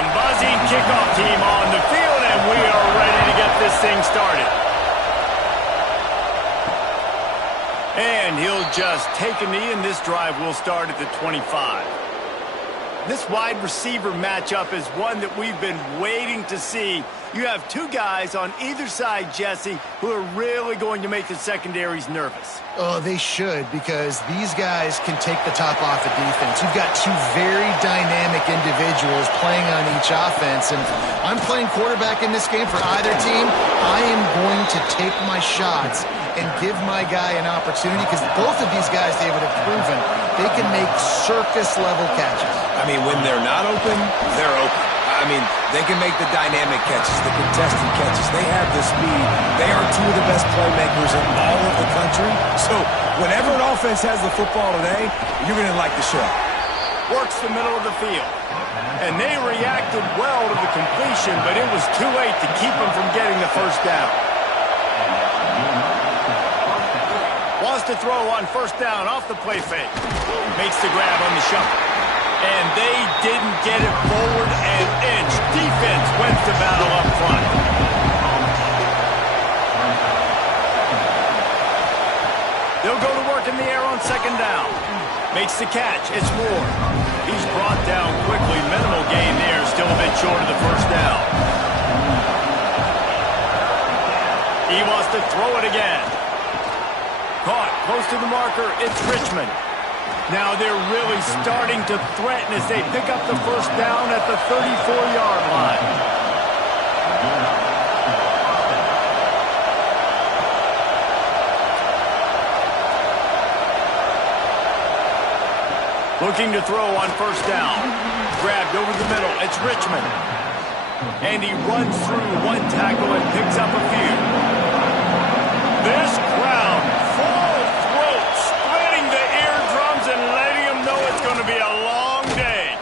a buzzing kickoff team on the field, and we are ready to get this thing started. And he'll just take a knee, and this drive will start at the 25. This wide receiver matchup is one that we've been waiting to see. You have two guys on either side, Jesse, who are really going to make the secondaries nervous. Oh, they should, because these guys can take the top off of defense. You've got two very dynamic individuals playing on each offense, and I'm playing quarterback in this game for either team. I am going to take my shots and give my guy an opportunity, because both of these guys, David, have proven they can make circus-level catches. I mean, when they're not open, they're open. I mean, they can make the dynamic catches, the contested catches. They have the speed. They are two of the best playmakers in all of the country. So whenever an offense has the football today, you're going to like the show. Works the middle of the field. And they reacted well to the completion, but it was too late to keep them from getting the first down. Wants to throw on first down off the play fake. Makes the grab on the shuffle. And they didn't get it forward an inch. Defense wins the battle up front. They'll go to work in the air on second down. Makes the catch. It's Moore. He's brought down quickly. Minimal gain there. Still a bit short of the first down. He wants to throw it again. Caught close to the marker. It's Richmond. Now they're really starting to threaten as they pick up the first down at the 34-yard line. Looking to throw on first down. Grabbed over the middle. It's Richmond. And he runs through one tackle and picks up a few. This crowd, full throat, spreading the eardrums and letting them know it's going to be a long day.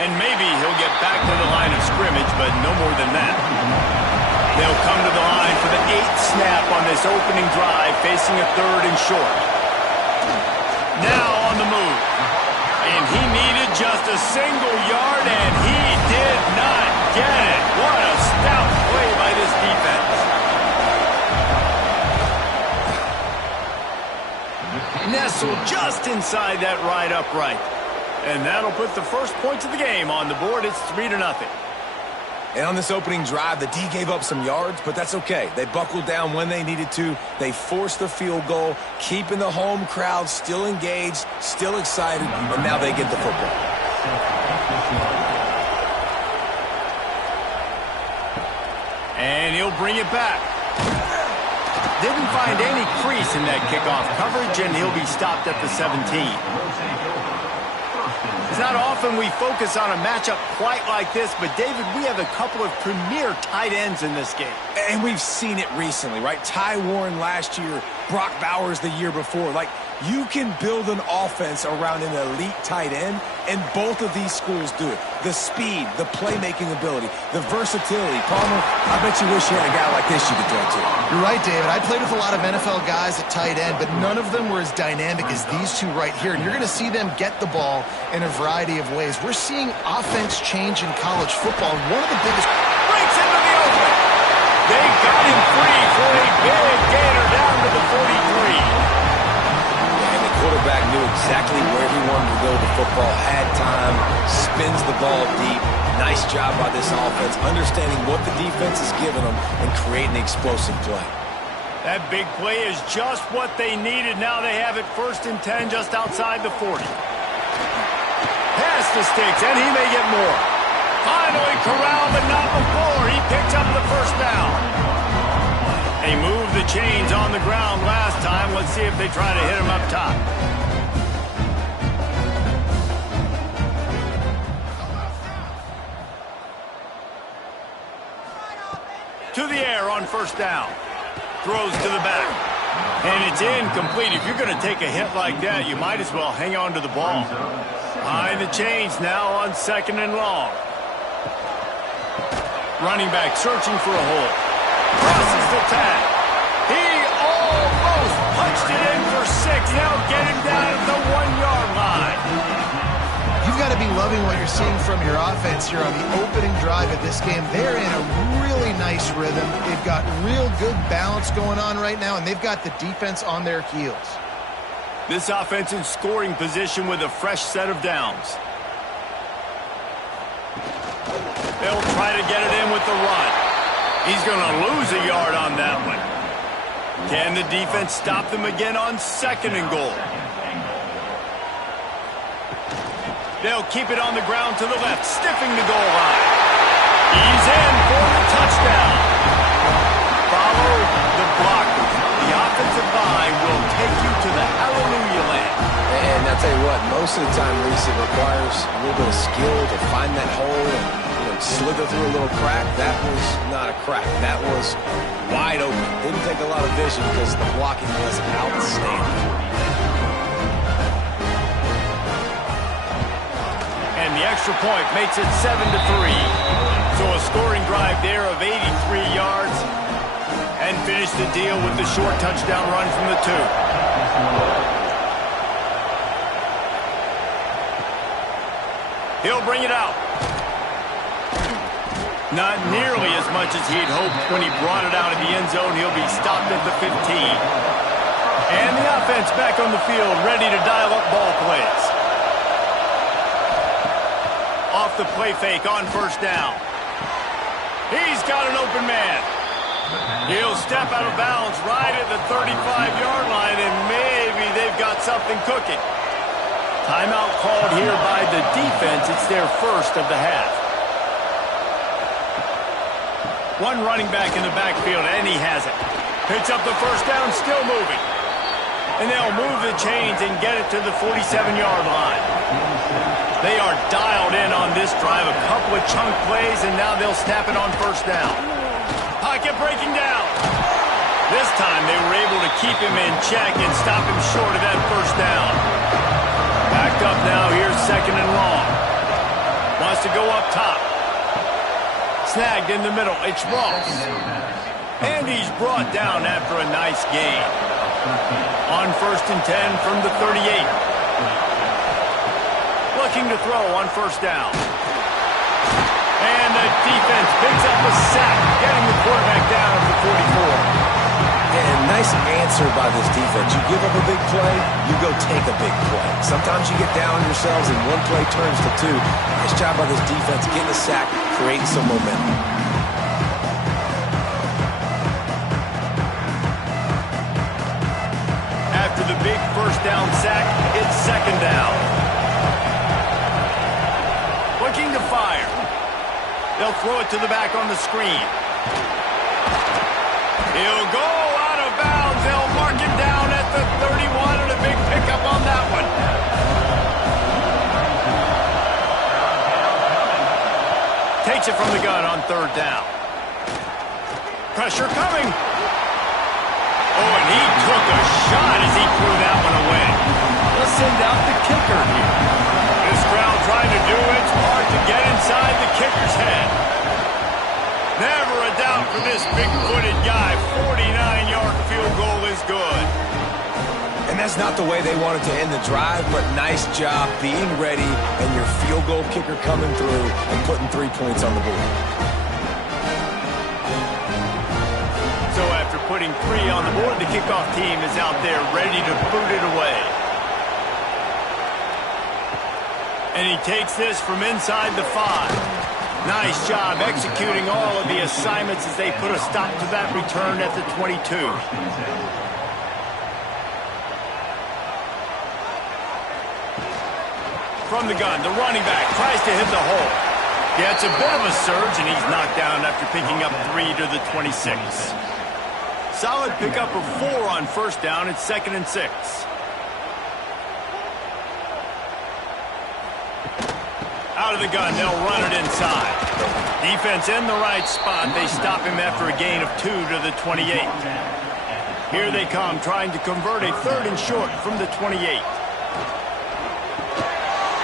And maybe he'll get back to the line of scrimmage, but no more than that. They'll come to the line for the 8th snap on this opening drive, facing a 3rd and short. Now on the move. And he needed just a single yard, and he did not get it. What a stout play by this defense. Nestled just inside that right upright. And that'll put the first points of the game on the board. It's 3-0. And on this opening drive, the D gave up some yards, but that's okay. They buckled down when they needed to. They forced the field goal, keeping the home crowd still engaged, still excited, and now they get the football. And he'll bring it back. Didn't find any crease in that kickoff coverage, and he'll be stopped at the 17. It's not often we focus on a matchup quite like this, but, David, we have a couple of premier tight ends in this game. And we've seen it recently, right? Ty Warren last year, Brock Bowers the year before. Like, you can build an offense around an elite tight end, and both of these schools do it. The speed, the playmaking ability, the versatility. Palmer, I bet you wish you had a guy like this you could throw to. You're right, David. I played with a lot of NFL guys at tight end, but none of them were as dynamic as these two right here. And you're going to see them get the ball in a variety of ways. We're seeing offense change in college football. And one of the biggest... Breaks into the open. They got him free for a big gainer down to the 43. Quarterback knew exactly where he wanted to go with the football, had time, spins the ball deep. Nice job by this offense, understanding what the defense is giving them and creating the explosive play. That big play is just what they needed. Now they have it 1st and 10 just outside the 40. Pass the sticks, and he may get more. Finally corralled, but not before. He picks up the first down. They moved the chains on the ground last time. Let's see if they try to hit him up top. To the air on first down. Throws to the back. And it's incomplete. If you're going to take a hit like that, you might as well hang on to the ball. Behind the chains now on 2nd and long. Running back searching for a hole. Crosses the tag. He almost punched it in for 6. Now get him down at the 1-yard line. You've got got to be loving what you're seeing from your offense here on the opening drive of this game. They're in a really nice rhythm. They've got real good balance going on right now, and they've got the defense on their heels. This offense in scoring position with a fresh set of downs. They'll try to get it in with the run. He's going to lose a yard on that one. Can the defense stop them again on 2nd and goal? They'll keep it on the ground to the left, stiffing the goal line. He's in for the touchdown. Follow the blockers. The offensive line will take you to the hallelujah land. And I'll tell you what, most of the time, Reese, it requires a little bit of skill to find that hole and slither through a little crack. That was not a crack. That was wide open. Didn't take a lot of vision because the blocking was outstanding. And the extra point makes it 7-3. So a scoring drive there of 83 yards. And finish the deal with the short touchdown run from the 2. He'll bring it out. Not nearly as much as he'd hoped when he brought it out of the end zone. He'll be stopped at the 15. And the offense back on the field, ready to dial up ball plays. Off the play fake on 1st down. He's got an open man. He'll step out of bounds right at the 35-yard line, and maybe they've got something cooking. Timeout called here by the defense. It's their first of the half. One running back in the backfield, and he has it. Picks up the 1st down, still moving. And they'll move the chains and get it to the 47-yard line. They are dialed in on this drive. A couple of chunk plays, and now they'll snap it on 1st down. Pocket breaking down. This time they were able to keep him in check and stop him short of that 1st down. Backed up now, here's 2nd and long. Wants to go up top. Snagged in the middle, it's Ross. And he's brought down after a nice gain. On 1st and 10 from the 38. Looking to throw on 1st down. And the defense picks up a sack, getting the quarterback down at the 44. And nice answer by this defense. You give up a big play, you go take a big play. Sometimes you get down on yourselves and one play turns to 2. Nice job by this defense, getting a sack, creating some momentum. After the big 1st down sack, it's 2nd down. Looking to fire. They'll throw it to the back on the screen. He'll go out of bounds. They'll mark him down at the 31 and a big pickup on that one. Takes it from the gun on 3rd down. Pressure coming. Oh, and he took a shot as he threw that one away. Let's send out the kicker here. This crowd trying to do its part to get inside the kicker's head. Never a doubt for this big-footed guy. 49-yard field goal is good. And that's not the way they wanted to end the drive, but nice job being ready and your field goal kicker coming through and putting 3 points on the board. So after putting 3 on the board, the kickoff team is out there ready to boot it away. And he takes this from inside the 5. Nice job executing all of the assignments as they put a stop to that return at the 22. From the gun, the running back tries to hit the hole. Gets a bit of a surge, and he's knocked down after picking up 3 to the 26. Solid pickup of 4 on 1st down. It's 2nd and 6. Out of the gun, they'll run it inside. Defense in the right spot. They stop him after a gain of 2 to the 28. Here they come, trying to convert a 3rd and short from the 28.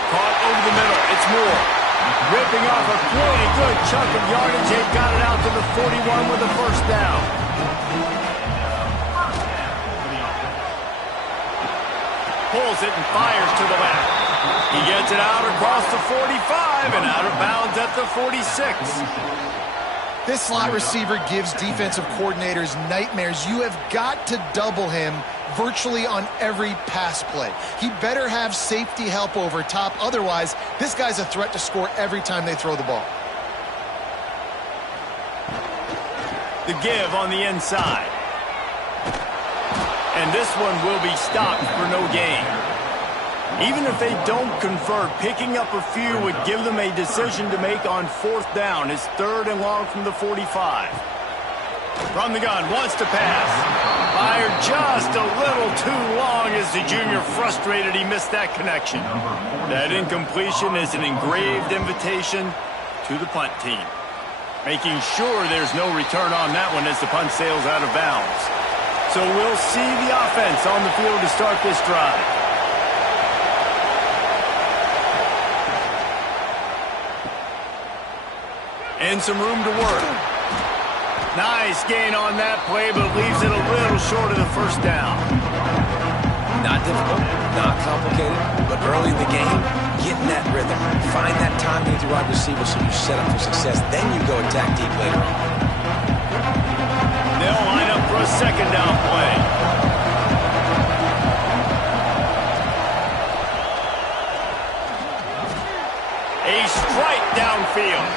Caught over the middle. It's Moore. Ripping off a pretty good chunk of yardage. They've got it out to the 41 with a 1st down. Pulls it and fires to the left. He gets it out across the 45 and out of bounds at the 46. This slot receiver gives defensive coordinators nightmares. You have got to double him virtually on every pass play. He better have safety help over top. Otherwise, this guy's a threat to score every time they throw the ball. The give on the inside. And this one will be stopped for no gain. Even if they don't convert, picking up a few would give them a decision to make on 4th down. It's 3rd and long from the 45. From the gun, wants to pass. Fired just a little too long as the junior frustrated he missed that connection. That incompletion is an engraved invitation to the punt team. Making sure there's no return on that one as the punt sails out of bounds. So we'll see the offense on the field to start this drive. And some room to work. Nice gain on that play, but leaves it a little short of the 1st down. Not difficult, not complicated, but early in the game, get in that rhythm. Find that timing with your wide receiver so you set up for success. Then you go attack deep later on. They'll line up for a 2nd down play. A strike downfield.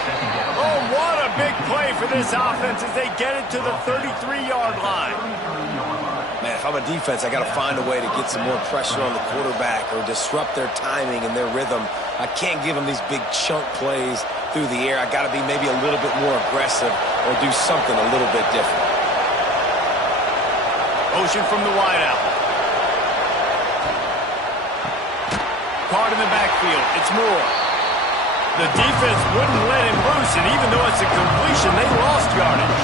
Oh, what a big play for this offense as they get it to the 33-yard line. Man, if I'm a defense, I got to find a way to get some more pressure on the quarterback or disrupt their timing and their rhythm. I can't give them these big chunk plays through the air. I got to be maybe a little bit more aggressive or do something a little bit different. Motion from the wideout. Caught in the backfield. It's Moore. The defense wouldn't let him loose, and even though it's a completion, they lost yardage.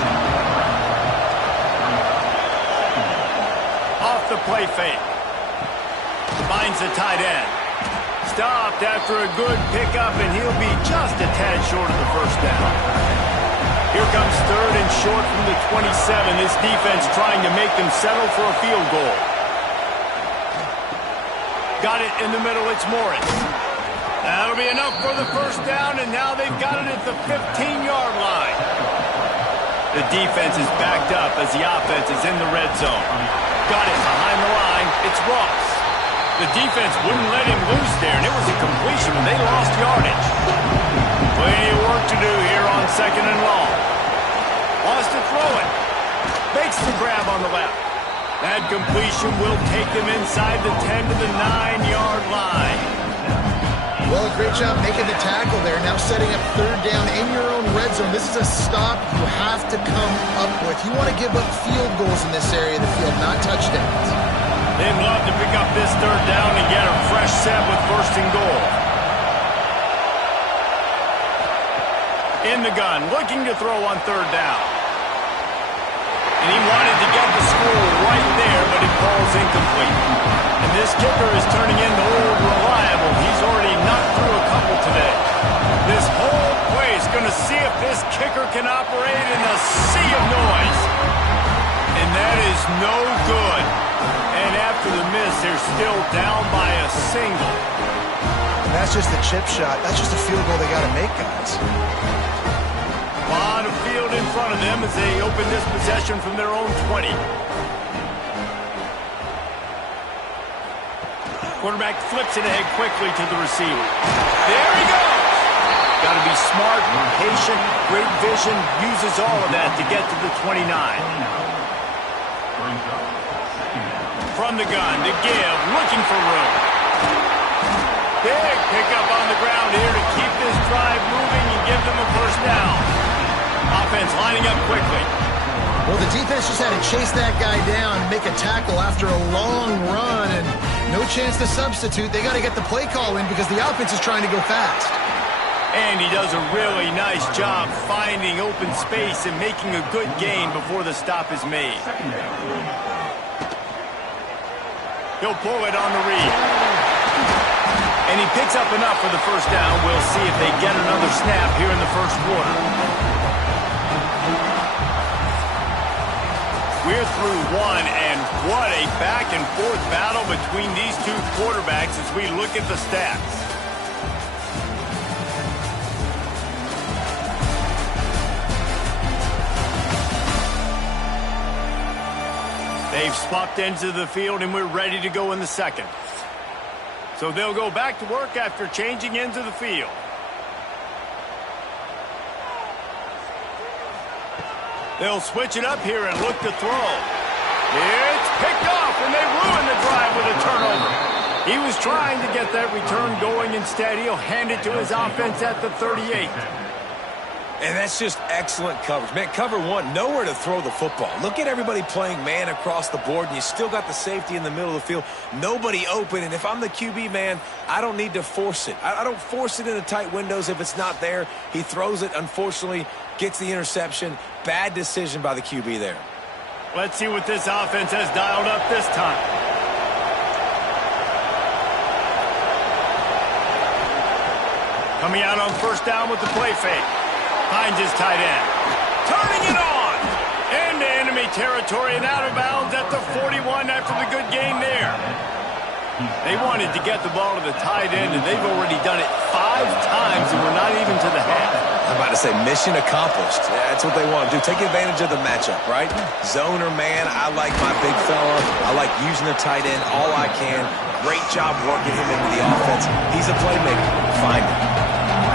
Off the play fake. Finds the tight end. Stopped after a good pickup, and he'll be just a tad short of the 1st down. Here comes 3rd and short from the 27. This defense trying to make them settle for a field goal. Got it in the middle. It's Morris. That'll be enough for the 1st down, and now they've got it at the 15-yard line. The defense is backed up as the offense is in the red zone. Got it behind the line. It's Ross. The defense wouldn't let him loose there, and it was a completion, but they lost yardage. Plenty of work to do here on 2nd and long. Wants to throw it. Makes the grab on the left. That completion will take them inside the 10 to the 9-yard line. Well, a great job making the tackle there. Now setting up 3rd down in your own red zone. This is a stop you have to come up with. You want to give up field goals in this area of the field, not touchdowns. They'd love to pick up this 3rd down and get a fresh set with 1st and goal. In the gun, looking to throw on 3rd down. And he wanted to get the score right there, but it falls incomplete. And this kicker is turning into old reliable. He's already knocked through a couple today. This whole play is going to see if this kicker can operate in a sea of noise. And that is no good. And after the miss, they're still down by a single. And that's just a chip shot. That's just a field goal they got to make, guys. A lot of field in front of them as they open this possession from their own 20. Quarterback flips it ahead quickly to the receiver. There he goes! Got to be smart, patient, great vision, uses all of that to get to the 29. From the gun to give, looking for room. Big pickup on the ground here to keep this drive moving and give them a 1st down. Offense lining up quickly. Well, the defense just had to chase that guy down and make a tackle after a long run, and no chance to substitute. They got to get the play call in because the offense is trying to go fast. And he does a really nice job finding open space and making a good gain before the stop is made. He'll pull it on the read. And he picks up enough for the 1st down. We'll see if they get another snap here in the 1st quarter. We're through one, and what a back-and-forth battle between these two quarterbacks as we look at the stats. They've swapped ends of the field, and we're ready to go in the second. So they'll go back to work after changing ends of the field. They'll switch it up here and look to throw. It's picked off, and they ruin the drive with a turnover. He was trying to get that return going. Instead, he'll hand it to his offense at the 38. And that's just excellent coverage. Man, cover one, nowhere to throw the football. Look at everybody playing man across the board, and you still got the safety in the middle of the field. Nobody open, and if I'm the QB, man, I don't need to force it. I don't force it into tight windows if it's not there. He throws it, unfortunately, gets the interception. Bad decision by the QB there. Let's see what this offense has dialed up this time. Coming out on first down with the play fake. Finds his tight end. Turning it on. Into enemy territory and out of bounds at the 41 after the good gain there. They wanted to get the ball to the tight end, and they've already done it 5 times, and we're not even to the half. I'm about to say mission accomplished. That's what they want to do. Take advantage of the matchup, right? Zone or man, I like my big fella. I like using the tight end all I can. Great job working him into the offense. He's a playmaker. Find him.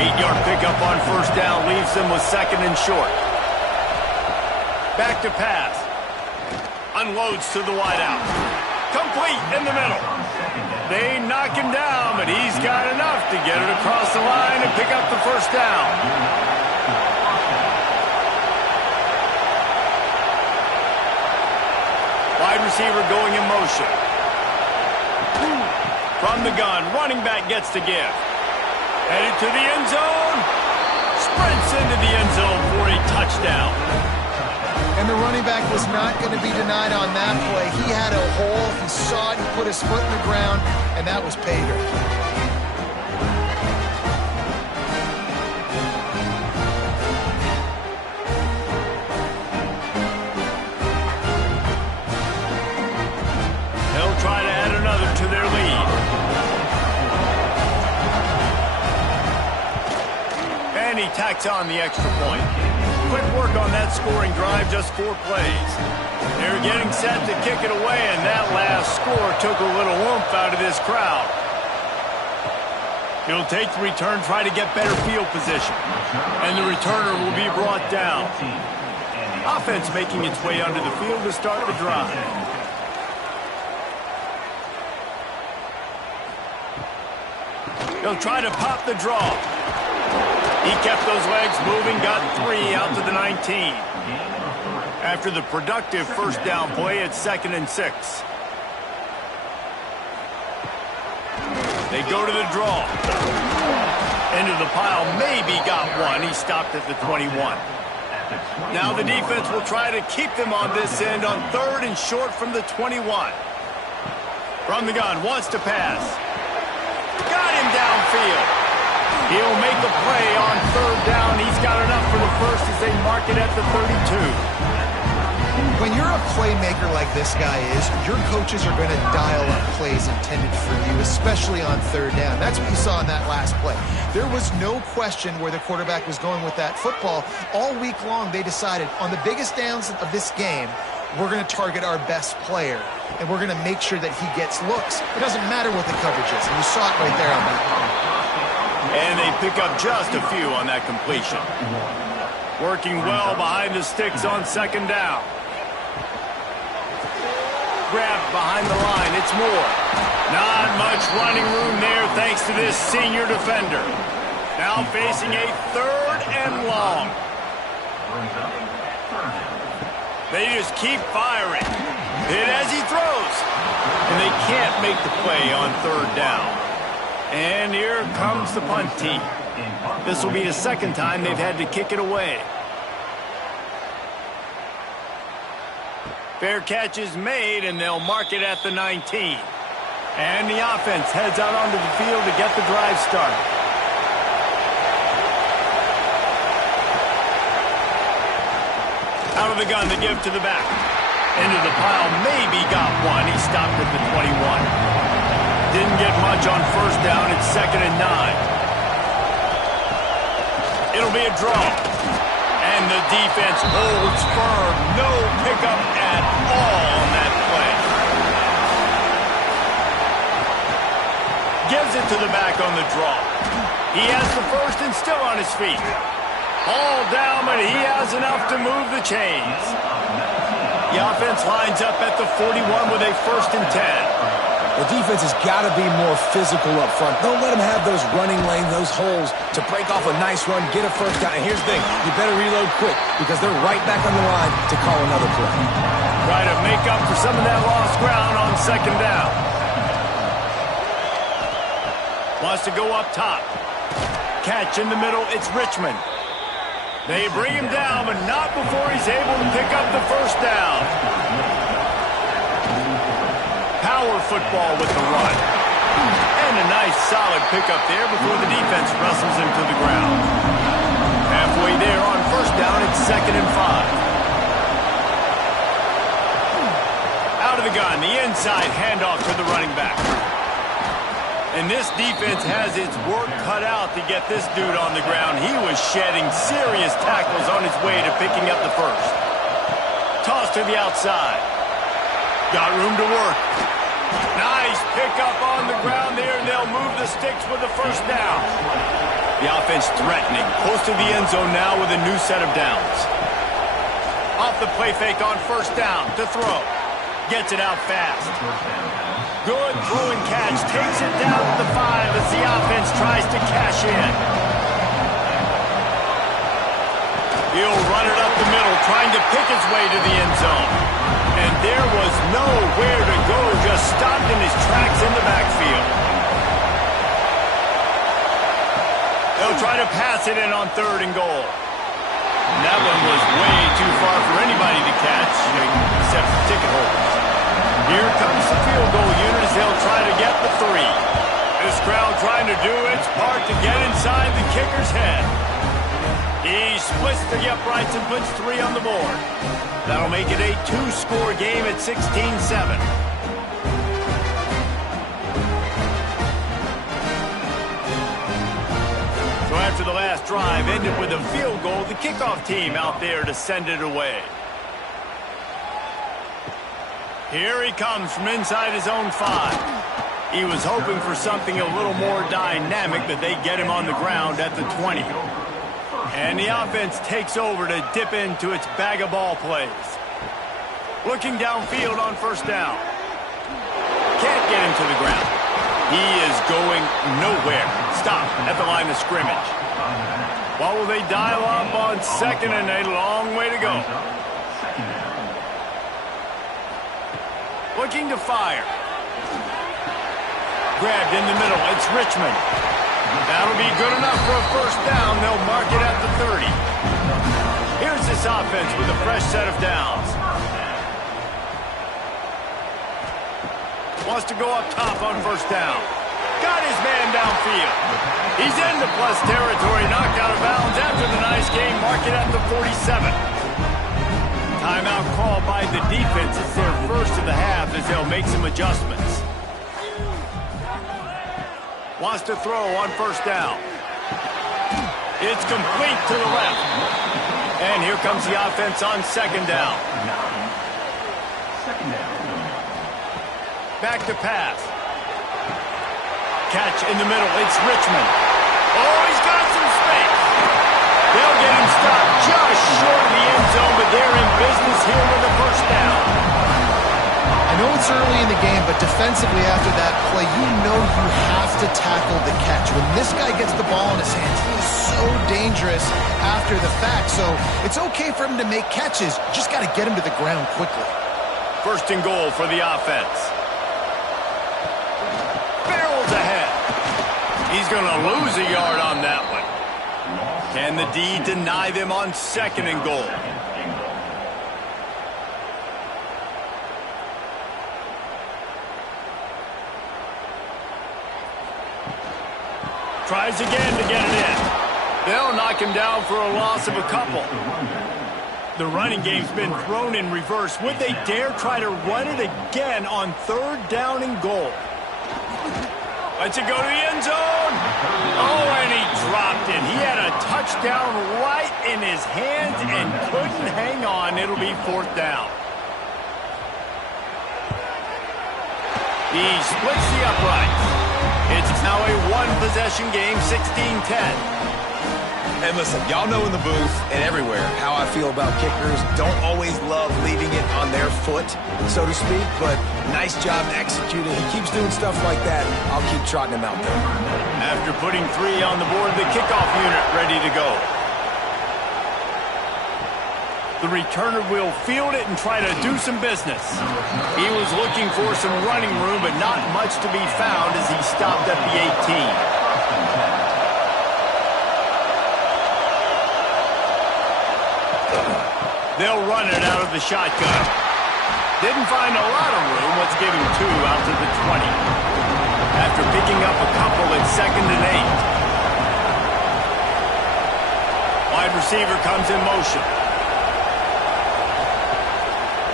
8-yard pickup on first down leaves them with second and short. Back to pass. Unloads to the wideout. Complete in the middle. They knock him down, but he's got enough to get it across the line and pick up the first down. Wide receiver going in motion. From the gun, running back gets the give. Headed to the end zone. Sprints into the end zone for a touchdown. And the running back was not going to be denied on that play. He had a hole. He saw it. He put his foot in the ground, and that was pay dirt. They'll try to add another to their lead. And he tacks on the extra point. Quick work on that scoring drive, just 4 plays. They're getting set to kick it away, and that last score took a little oomph out of this crowd. He'll take the return, try to get better field position. And the returner will be brought down. Offense making its way under the field to start the drive. He'll try to pop the draw. He kept those legs moving, got 3 out to the 19. After the productive first down play, it's 2nd and 6. They go to the draw. Into the pile, maybe got one. He stopped at the 21. Now the defense will try to keep them on this end on 3rd and short from the 21. From the gun, wants to pass. Got him downfield. He'll make a play on 3rd down. He's got enough for the first as they mark it at the 32. When you're a playmaker like this guy is, your coaches are going to dial up plays intended for you, especially on 3rd down. That's what you saw in that last play. There was no question where the quarterback was going with that football. All week long, they decided on the biggest downs of this game, we're going to target our best player, and we're going to make sure that he gets looks. It doesn't matter what the coverage is, and you saw it right there on that play. And they pick up just a few on that completion. Working well behind the sticks on 2nd down. Grabbed behind the line, it's Moore. Not much running room there thanks to this senior defender. Now facing a 3rd and long. They just keep firing. Hit as he throws. And they can't make the play on 3rd down. And here comes the punt team. This will be the 2nd time they've had to kick it away. Fair catch is made, and they'll mark it at the 19. And the offense heads out onto the field to get the drive started. Out of the gun, the give to the back. Into the pile, maybe got one. He stopped at the 21. Didn't get much on first down. It's 2nd and 9. It'll be a draw. And the defense holds firm. No pickup at all on that play. Gives it to the back on the draw. He has the first and still on his feet. All down, but he has enough to move the chains. The offense lines up at the 41 with a 1st and 10. The defense has got to be more physical up front. Don't let them have those running lanes, those holes to break off a nice run, get a first down. And here's the thing, you better reload quick because they're right back on the line to call another play. Try to make up for some of that lost ground on 2nd down. Wants to go up top. Catch in the middle, it's Richmond. They bring him down, but not before he's able to pick up the first down. Power football with the run. And a nice solid pickup there before the defense wrestles him to the ground. Halfway there on first down, it's 2nd and 5. Out of the gun, the inside handoff to the running back. And this defense has its work cut out to get this dude on the ground. He was shedding serious tackles on his way to picking up the first. Toss to the outside. Got room to work. Nice pickup on the ground there, and they'll move the sticks with the first down. The offense threatening. Close to the end zone now with a new set of downs. Off the play fake on first down to throw. Gets it out fast. Good throwing catch. Takes it down at the 5 as the offense tries to cash in. He'll run it up the middle, trying to pick his way to the end zone. And there was nowhere to go, just stopped in his tracks in the backfield. They'll try to pass it in on 3rd and goal. And that one was way too far for anybody to catch, except for ticket holders. Here comes the field goal unit as they'll try to get the 3. This crowd trying to do its part to get inside the kicker's head. He splits the uprights and puts 3 on the board. That'll make it a 2-score game at 16-7. So after the last drive ended with a field goal, the kickoff team out there to send it away. Here he comes from inside his own 5. He was hoping for something a little more dynamic, but they get him on the ground at the 20. And the offense takes over to dip into its bag of ball plays. Looking downfield on first down. Can't get him to the ground. He is going nowhere. Stop at the line of scrimmage. What will they dial up on 2nd and a long way to go? Looking to fire. Grabbed in the middle. It's Richmond. That'll be good enough for a first down. They'll mark it at the 30. Here's this offense with a fresh set of downs. Wants to go up top on first down. Got his man downfield. He's into plus territory. Knocked out of bounds after the nice game. Mark it at the 47. Timeout called by the defense. It's their first of the half as they'll make some adjustments. Wants to throw on first down. It's complete to the left. And here comes the offense on 2nd down. Back to pass. Catch in the middle. It's Richmond. Oh, he's got some space. They'll get him stopped just short of the end zone, but they're in business here with a first down. I know it's early in the game, but defensively after that play, you know you have to tackle the catch. When this guy gets the ball in his hands, he is so dangerous after the fact. So it's okay for him to make catches. You just got to get him to the ground quickly. 1st and goal for the offense. Barrels ahead. He's going to lose a yard on that one. Can the D deny them on 2nd and goal? Tries again to get it in. They'll knock him down for a loss of a couple. The running game's been thrown in reverse. Would they dare try to run it again on 3rd down and goal? Lets it go to the end zone. Oh, and he dropped it. He had a touchdown right in his hands and couldn't hang on. It'll be 4th down. He splits the uprights. It's now a one-possession game, 16-10. And listen, y'all know in the booth and everywhere how I feel about kickers. Don't always love leaving it on their foot, so to speak, but nice job executing. He keeps doing stuff like that. I'll keep trotting him out there. After putting 3 on the board, the kickoff unit ready to go. The returner will field it and try to do some business. He was looking for some running room, but not much to be found as he stopped at the 18. They'll run it out of the shotgun. Didn't find a lot of room. Let's give him 2 out to the 20. After picking up a couple, it's 2nd and 8. Wide receiver comes in motion.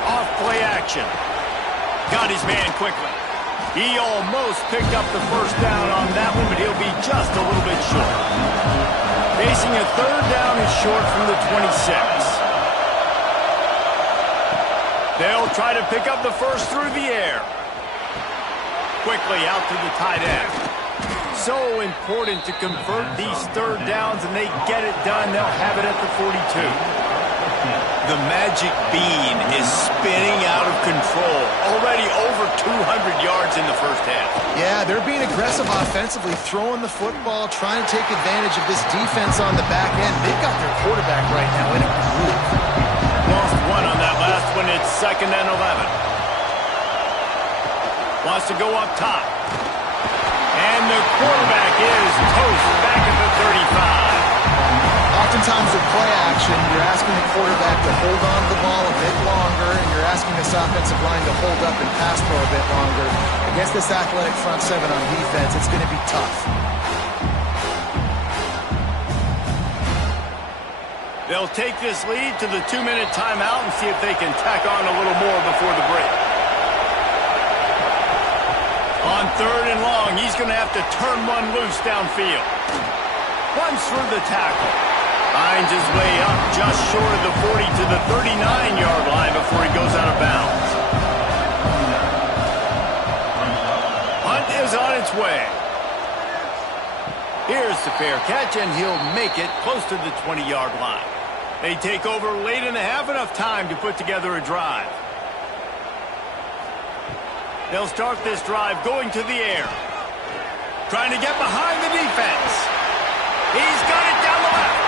Off play action. Got his man quickly. He almost picked up the 1st down on that one, but he'll be just a little bit short. Facing a 3rd down and short from the 26. They'll try to pick up the 1st through the air. Quickly out to the tight end. So important to convert these 3rd downs, and they get it done. They'll have it at the 42. The magic bean is spinning out of control. Already over 200 yards in the 1st half. Yeah, they're being aggressive offensively, throwing the football, trying to take advantage of this defense on the back end. They've got their quarterback right now in a groove. Lost 1 on that last one. It's 2nd and 11. Wants to go up top. And the quarterback is toast back at the 35. Oftentimes with play action, you're asking the quarterback to hold on to the ball a bit longer, and you're asking this offensive line to hold up and pass pro a bit longer. Against this athletic front 7 on defense, it's going to be tough. They'll take this lead to the 2-minute timeout and see if they can tack on a little more before the break. On 3rd and long, he's going to have to turn one loose downfield. Runs through the tackle. Finds his way up just short of the 40 to the 39-yard line before he goes out of bounds. Hunt is on its way. Here's the fair catch, and he'll make it close to the 20-yard line. They take over late in the half, enough time to put together a drive. They'll start this drive going to the air. Trying to get behind the defense. He's got it down the left.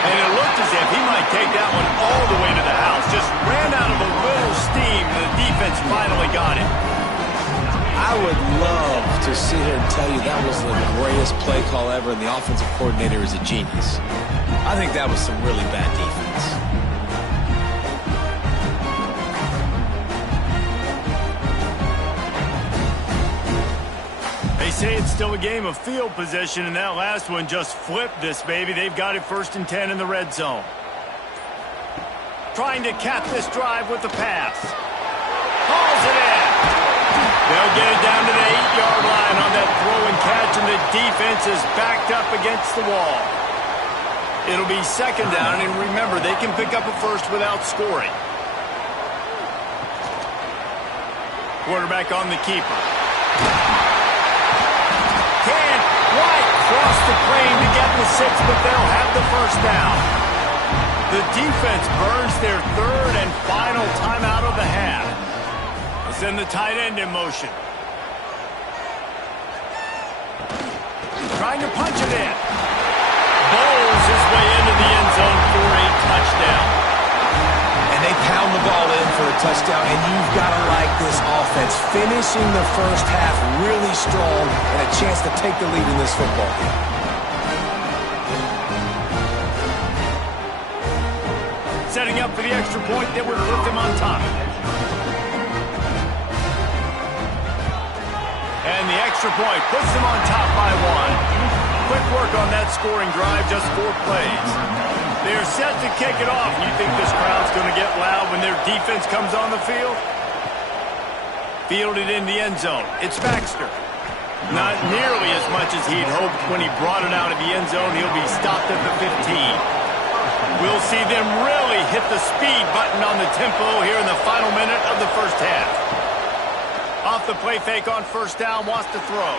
And it looked as if he might take that one all the way to the house. Just ran out of a little steam. The defense finally got it. I would love to sit here and tell you that was the greatest play call ever, and the offensive coordinator is a genius. I think that was some really bad defense. They say it's still a game of field position, and that last one just flipped this baby. They've got it 1st and 10 in the red zone. Trying to cap this drive with the pass. Hauls it in. They'll get it down to the 8-yard line on that throw and catch, and the defense is backed up against the wall. It'll be 2nd down, and remember, they can pick up a 1st without scoring. Quarterback on the keeper. Can't quite cross the plane to get the 6, but they'll have the 1st down. The defense burns their 3rd and final timeout of the half. Send the tight end in motion. Trying to punch it in. Bowls his way into the end zone for a touchdown. And they pound the ball in for a touchdown, and you've got to like this offense. Finishing the 1st half really strong and a chance to take the lead in this football game. Setting up for the extra point that would put them on top. And the extra point puts them on top by 1. Quick work on that scoring drive, just 4 plays. They're set to kick it off. You think this crowd's going to get loud when their defense comes on the field? Fielded in the end zone. It's Baxter. Not nearly as much as he'd hoped when he brought it out of the end zone. He'll be stopped at the 15. We'll see them really hit the speed button on the tempo here in the final minute of the first half. Off the play fake on first down, wants to throw.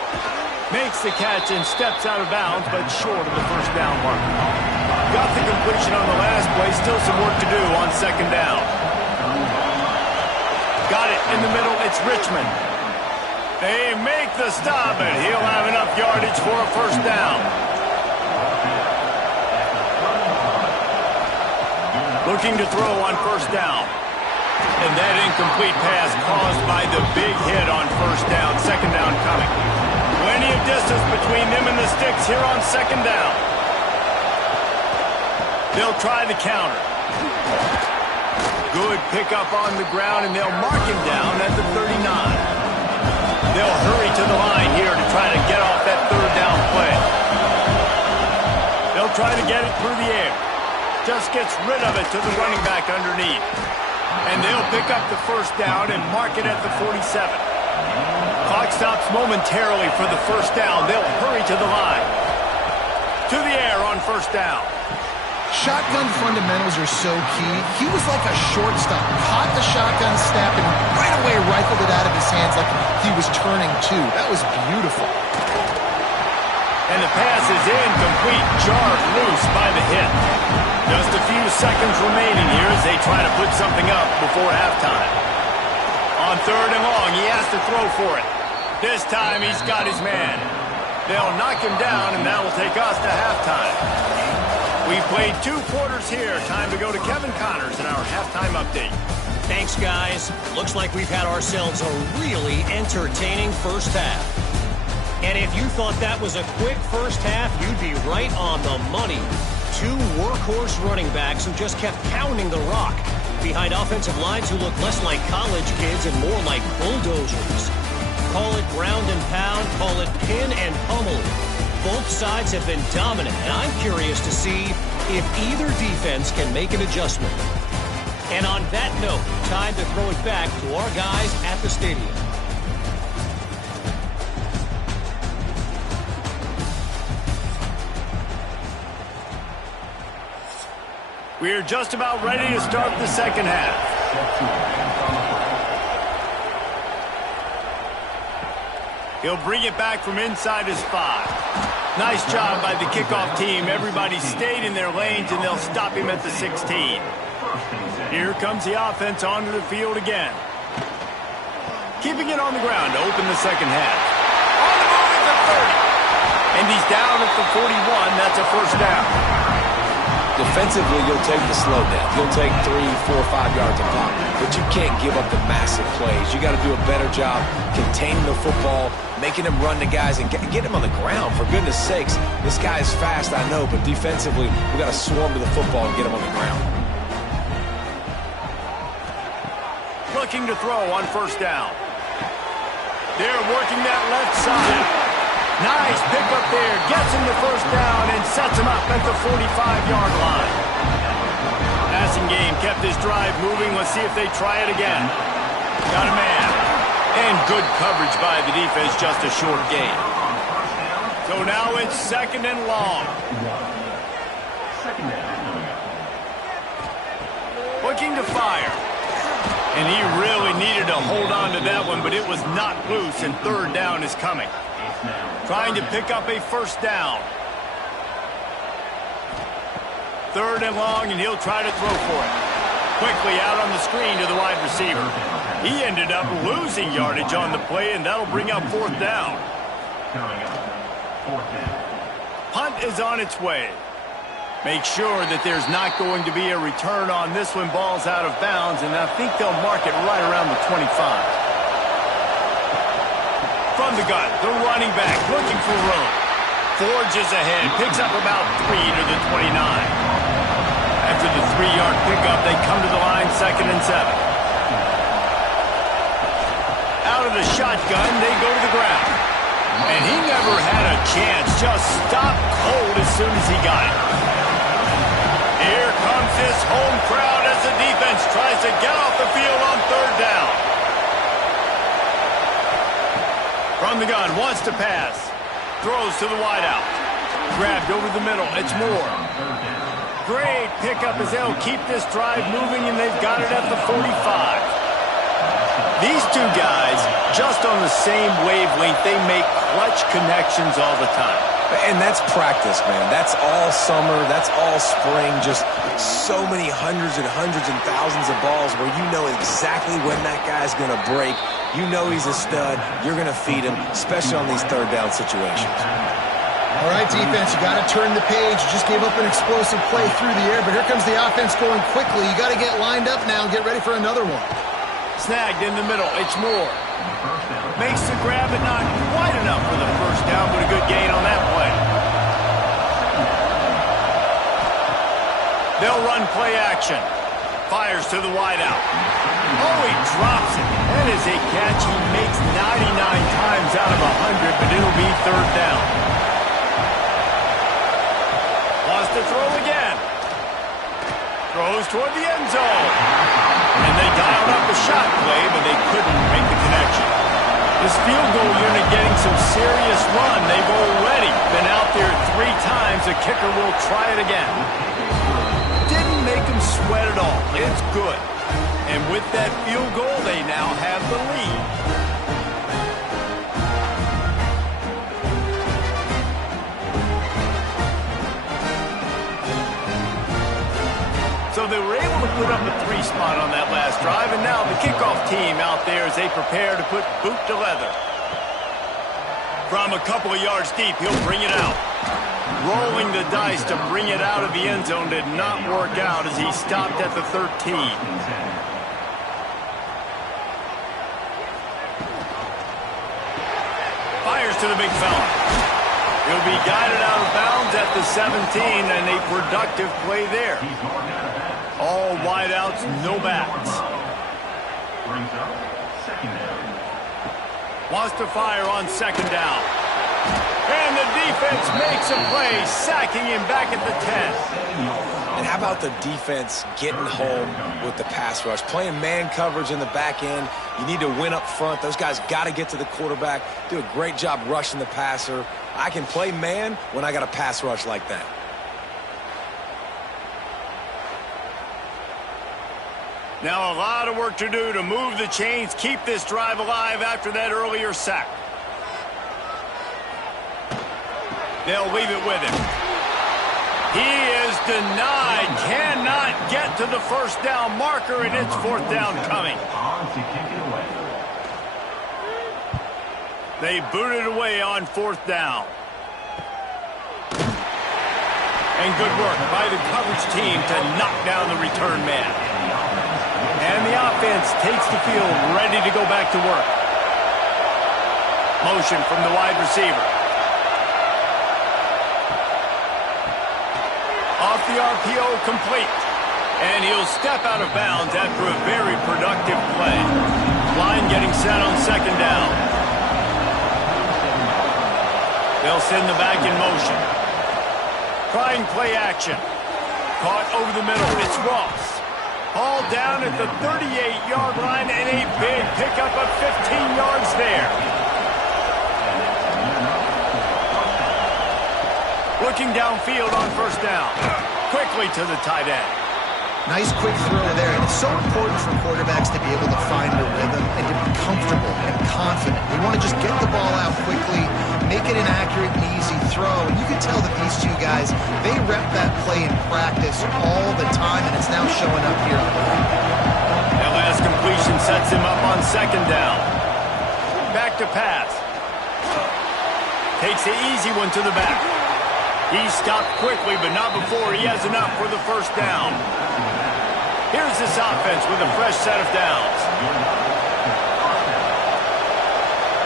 Makes the catch and steps out of bounds, but short of the first down mark. Got the completion on the last play, still some work to do on second down. Got it in the middle, it's Richmond. They make the stop, and he'll have enough yardage for a first down. Looking to throw on first down. And that incomplete pass caused by the big hit on first down. Second down coming. Plenty of distance between them and the sticks here on second down. They'll try the counter. Good pickup on the ground, and they'll mark him down at the 39. They'll hurry to the line here to try to get off that third down play. They'll try to get it through the air. Just gets rid of it to the running back underneath. And they'll pick up the first down and mark it at the 47. Clock stops momentarily for the first down. They'll hurry to the line. To the air on first down. Shotgun fundamentals are so key. He was like a shortstop. Caught the shotgun snap and right away rifled it out of his hands like he was turning two. That was beautiful. And the pass is incomplete, jarred loose by the hit. Just a few seconds remaining here as they try to put something up before halftime. On third and long, he has to throw for it. This time he's got his man. They'll knock him down, and that will take us to halftime. We've played 2 quarters here. Time to go to Kevin Connors in our halftime update. Thanks, guys. Looks like we've had ourselves a really entertaining first half. And if you thought that was a quick first half, you'd be right on the money. 2 workhorse running backs who just kept pounding the rock behind offensive lines who look less like college kids and more like bulldozers. Call it ground and pound, call it pin and pummel. Both sides have been dominant, and I'm curious to see if either defense can make an adjustment. And on that note, time to throw it back to our guys at the stadium. We're just about ready to start the second half. He'll bring it back from inside his 5. Nice job by the kickoff team. Everybody stayed in their lanes, and they'll stop him at the 16. Here comes the offense onto the field again. Keeping it on the ground to open the second half. On the move at the 30. And he's down at the 41. That's a first down. Defensively, you'll take the slow down. You'll take 3, 4, 5 yards a pop. But you can't give up the massive plays. You got to do a better job containing the football, making him run to guys, and get him on the ground. For goodness sakes, this guy is fast, I know, but defensively, we got to swarm to the football and get him on the ground. Looking to throw on first down. They're working that left side. Nice pickup there. Gets him the first down and sets him up at the 45-yard line. Passing game kept his drive moving. Let's see if they try it again. Got a man. And good coverage by the defense. Just a short gain. So now it's second and long. Looking to fire. And he really needed to hold on to that one, but it was not loose, and third down is coming. Trying to pick up a first down. Third and long, and he'll try to throw for it. Quickly out on the screen to the wide receiver. He ended up losing yardage on the play, and that'll bring up fourth down. Punt is on its way. Make sure that there's not going to be a return on this one. Ball's out of bounds, and I think they'll mark it right around the 25. From the gun, the running back looking for room. Forges ahead, picks up about 3 to the 29. After the 3-yard pickup, they come to the line, 2nd and 7. Out of the shotgun, they go to the ground. And he never had a chance, just stopped cold as soon as he got it. Here this home crowd as the defense tries to get off the field on third down. From the gun, wants to pass. Throws to the wideout. Grabbed over the middle. It's Moore. Great pickup as they'll keep this drive moving, and they've got it at the 45. These two guys, just on the same wavelength, they make clutch connections all the time. And that's practice, man. That's all summer. That's all spring. Just so many hundreds and thousands of balls where you know exactly when that guy's going to break. You know he's a stud. You're going to feed him, especially on these third down situations. All right, defense, you got to turn the page. You just gave up an explosive play through the air, but here comes the offense going quickly. You got to get lined up now and get ready for another one. Snagged in the middle. It's Moore. Makes the grab, but not quite enough for the first down, but a good gain on that play. They'll run play action. Fires to the wideout. Oh, he drops it. That is a catch he makes 99 times out of 100, but it'll be third down. Wants to throw again. Throws toward the end zone. And they dialed up a shot play, but they couldn't make the connection. This field goal unit getting some serious run. They've already been out there 3 times. The kicker will try it again. Didn't make them sweat at all. It's good. And with that field goal, they now have the lead. So they were able to put up a 3 spot on that last drive, and now the kickoff team out there as they prepare to put boot to leather. From a couple of yards deep, he'll bring it out. Rolling the dice to bring it out of the end zone did not work out as he stopped at the 13. Fires to the big fella. He'll be guided out of bounds at the 17, and a productive play there. All wideouts, no backs. Wants to fire on second down. And the defense makes a play, sacking him back at the 10. And how about the defense getting home with the pass rush? Playing man coverage in the back end. You need to win up front. Those guys got to get to the quarterback. Do a great job rushing the passer. I can play man when I got a pass rush like that. Now a lot of work to do to move the chains, keep this drive alive after that earlier sack. They'll leave it with him. He is denied, cannot get to the first down marker, and it's fourth down coming. They booted away on fourth down. And good work by the coverage team to knock down the return man. And the offense takes the field, ready to go back to work. Motion from the wide receiver. Off the RPO, complete. And he'll step out of bounds after a very productive play. Line getting set on second down. They'll send the back in motion. Trying play action. Caught over the middle. It's Ross. All down at the 38-yard line, and a big pickup of 15 yards there. Looking downfield on first down. Quickly to the tight end. Nice quick throw there. And it's so important for quarterbacks to be able to find a rhythm and to be comfortable and confident. They want to just get the ball out quickly, make it an accurate and easy throw. And you can tell that these two guys, they rep that play in practice all the time, and it's now showing up here. That last completion sets him up on second down. Back to pass. Takes the easy one to the back. He stopped quickly, but not before he has enough for the first down. Here's this offense with a fresh set of downs.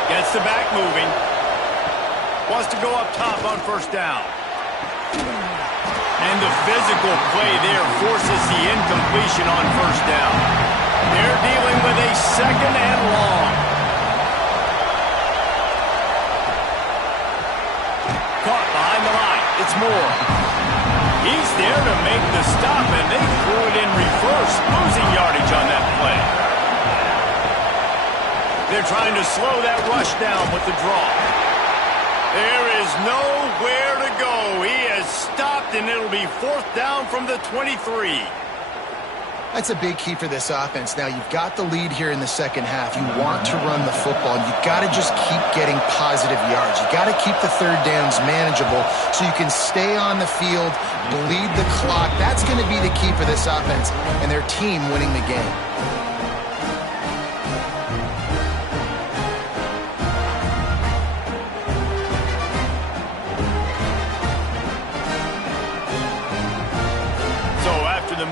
Gets the back moving. Wants to go up top on first down. And the physical play there forces the incompletion on first down. They're dealing with a second and long. Caught behind the line. It's Moore. He's there to make the stop, and they threw it in reverse, losing yardage on that play. They're trying to slow that rush down with the draw. There is nowhere to go. He has stopped, and it'll be 4th down from the 23. That's a big key for this offense. Now, you've got the lead here in the second half. You want to run the football. You've got to just keep getting positive yards. You've got to keep the third downs manageable so you can stay on the field, bleed the clock. That's going to be the key for this offense and their team winning the game.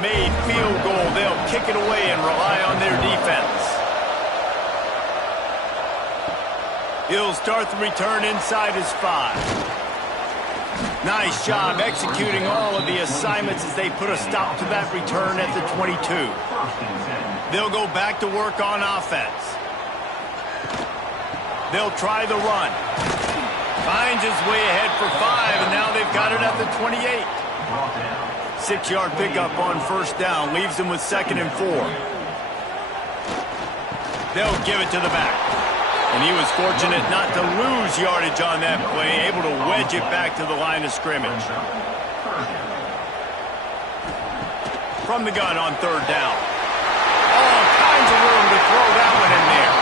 Made field goal, they'll kick it away and rely on their defense. He'll start the return inside his 5. Nice job executing all of the assignments as they put a stop to that return at the 22. They'll go back to work on offense. They'll try the run. Finds his way ahead for 5, and now they've got it at the 28. 6-yard pickup on 1st down, leaves them with 2nd and 4. They'll give it to the back. And he was fortunate not to lose yardage on that play, able to wedge it back to the line of scrimmage. From the gun on 3rd down. All kinds of room to throw that one in there.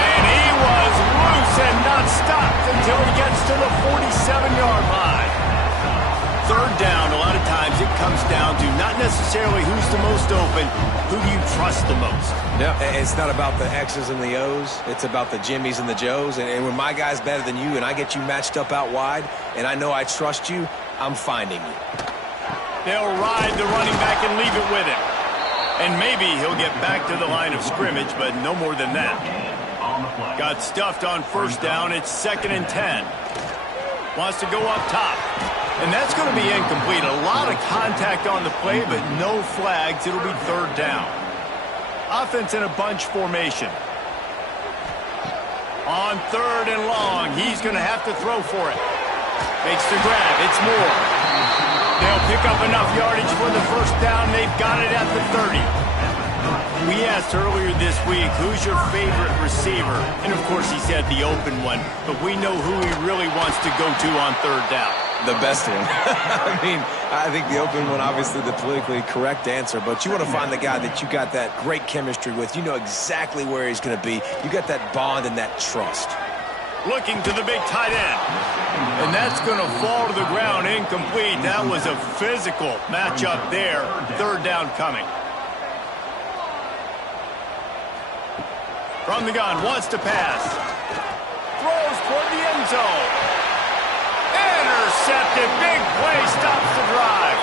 And he was loose and not stopped until he gets to the 47-yard line. 3rd down, a lot of times it comes down to not necessarily who's the most open, who do you trust the most? Yeah, it's not about the X's and the O's. It's about the Jimmys and the Joes. And when my guy's better than you and I get you matched up out wide and I know I trust you, I'm finding you. They'll ride the running back and leave it with him. And maybe he'll get back to the line of scrimmage, but no more than that. Got stuffed on 1st down. It's 2nd and 10. Wants to go up top. And that's going to be incomplete. A lot of contact on the play, but no flags. It'll be 3rd down. Offense in a bunch formation. On 3rd and long, he's going to have to throw for it. Makes the grab. It's Moore. They'll pick up enough yardage for the 1st down. They've got it at the 30. We asked earlier this week, who's your favorite receiver? And, of course, he said the open one. But we know who he really wants to go to on 3rd down. The best one. I mean, I think the open one, obviously the politically correct answer, but you want to find the guy that you got that great chemistry with. You know exactly where he's going to be. You got that bond and that trust. Looking to the big tight end. And that's going to fall to the ground incomplete. That was a physical matchup there. 3rd down coming. From the gun, wants to pass. Throws toward the end zone. Intercepted. Big play, stops the drive.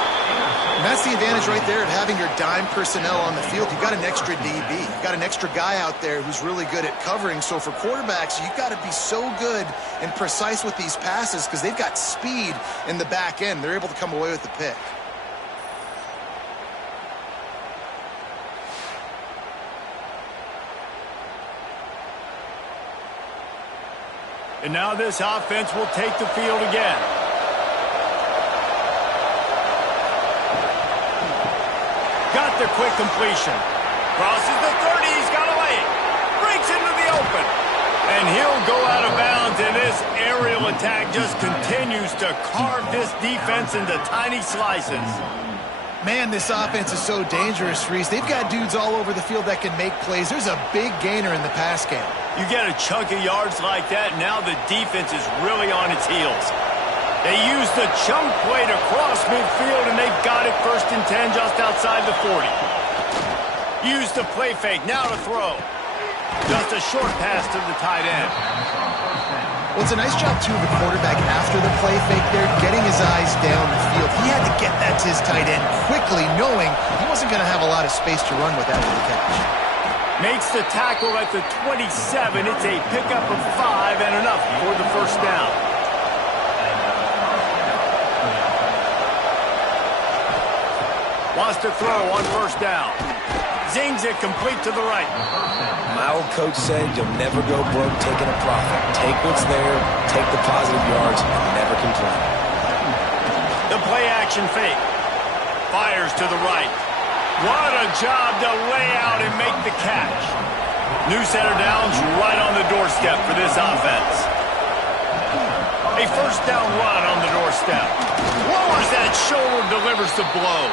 And that's the advantage right there of having your dime personnel on the field. You've got an extra DB. You've got an extra guy out there who's really good at covering. So for quarterbacks, you've got to be so good and precise with these passes because they've got speed in the back end. They're able to come away with the pick. And now this offense will take the field again. Got the quick completion. Crosses the 30. He's got a lane. Breaks into the open. And he'll go out of bounds, and this aerial attack just continues to carve this defense into tiny slices. Man, this offense is so dangerous, Reese. They've got dudes all over the field that can make plays. There's a big gainer in the pass game. You get a chunk of yards like that, now the defense is really on its heels. They use the chunk play to cross midfield, and they've got it 1st and 10 just outside the 40. Use the play fake, now to throw. Just a short pass to the tight end. Well, it's a nice job, too, of the quarterback after the play fake there, getting his eyes down the field. He had to get that to his tight end quickly, knowing he wasn't going to have a lot of space to run with after the catch. Makes the tackle at the 27. It's a pickup of 5 and enough for the 1st down. Wants to throw on 1st down. Zings it complete to the right. My old coach said you'll never go broke taking a profit. Take what's there, take the positive yards, and never complain. The play action fake. fires to the right. What a job to lay out and make the catch. New center down's right on the doorstep for this offense. A first down run on the doorstep. Lowers that shoulder, delivers the blow.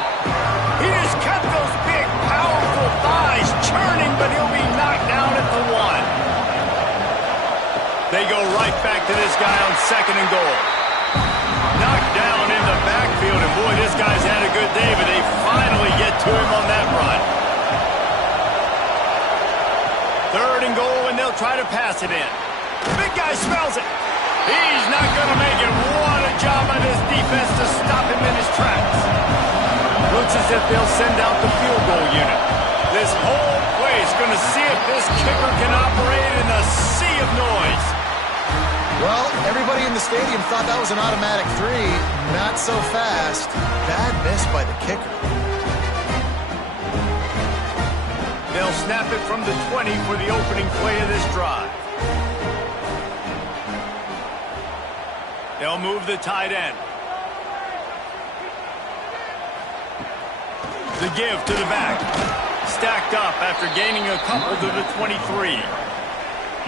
He just kept those big, powerful thighs churning, but he'll be knocked down at the 1. They go right back to this guy on 2nd and goal. Knocked down in the backfield, and boy, this guy's had a good day, but they finally get to him on that run. 3rd and goal, and they'll try to pass it in. Big guy smells it. He's not going to make it. What a job by this defense to stop him in his tracks. Looks as if they'll send out the field goal unit. This whole play is going to see if this kicker can operate in a sea of noise. Well, everybody in the stadium thought that was an automatic 3. Not so fast. Bad miss by the kicker. They'll snap it from the 20 for the opening play of this drive. They'll move the tight end. The give to the back. Stacked up after gaining a couple to the 23.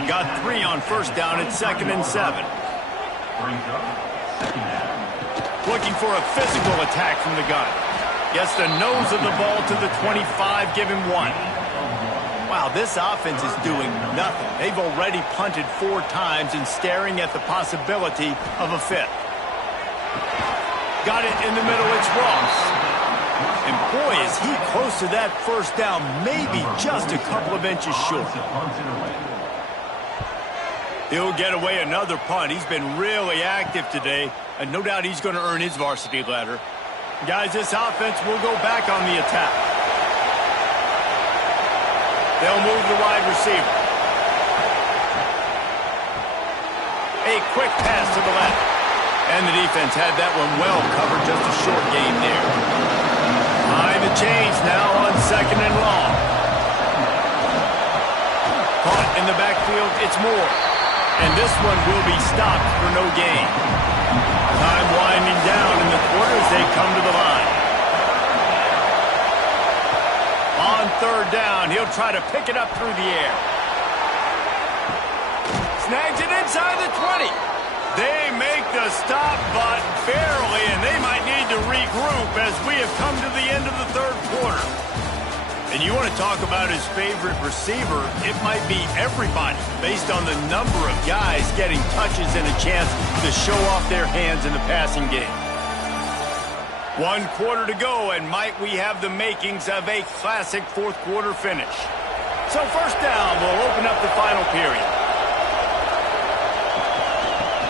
Got 3 on first down at 2nd and 7. Looking for a physical attack from the gun. Gets the nose of the ball to the 25, give him 1. Wow, this offense is doing nothing. They've already punted 4 times and staring at the possibility of a 5th. Got it in the middle, it's Ross. And boy, is he close to that first down, maybe just a couple of inches short. He'll get away another punt. He's been really active today, and no doubt he's going to earn his varsity letter. Guys, this offense will go back on the attack. They'll move the wide receiver. A quick pass to the left. And the defense had that one well covered, just a short gain there. Behind the chains now on 2nd and long. Caught in the backfield, it's Moore. And this one will be stopped for no gain. Time winding down in the quarter as they come to the line. On 3rd down, he'll try to pick it up through the air. Snags it inside the 20. They make the stop, but barely, and they might need to regroup as we have come to the end of the 3rd quarter. And you want to talk about his favorite receiver, it might be everybody, based on the number of guys getting touches and a chance to show off their hands in the passing game. 1 quarter to go, and might we have the makings of a classic 4th quarter finish. So first down will open up the final period.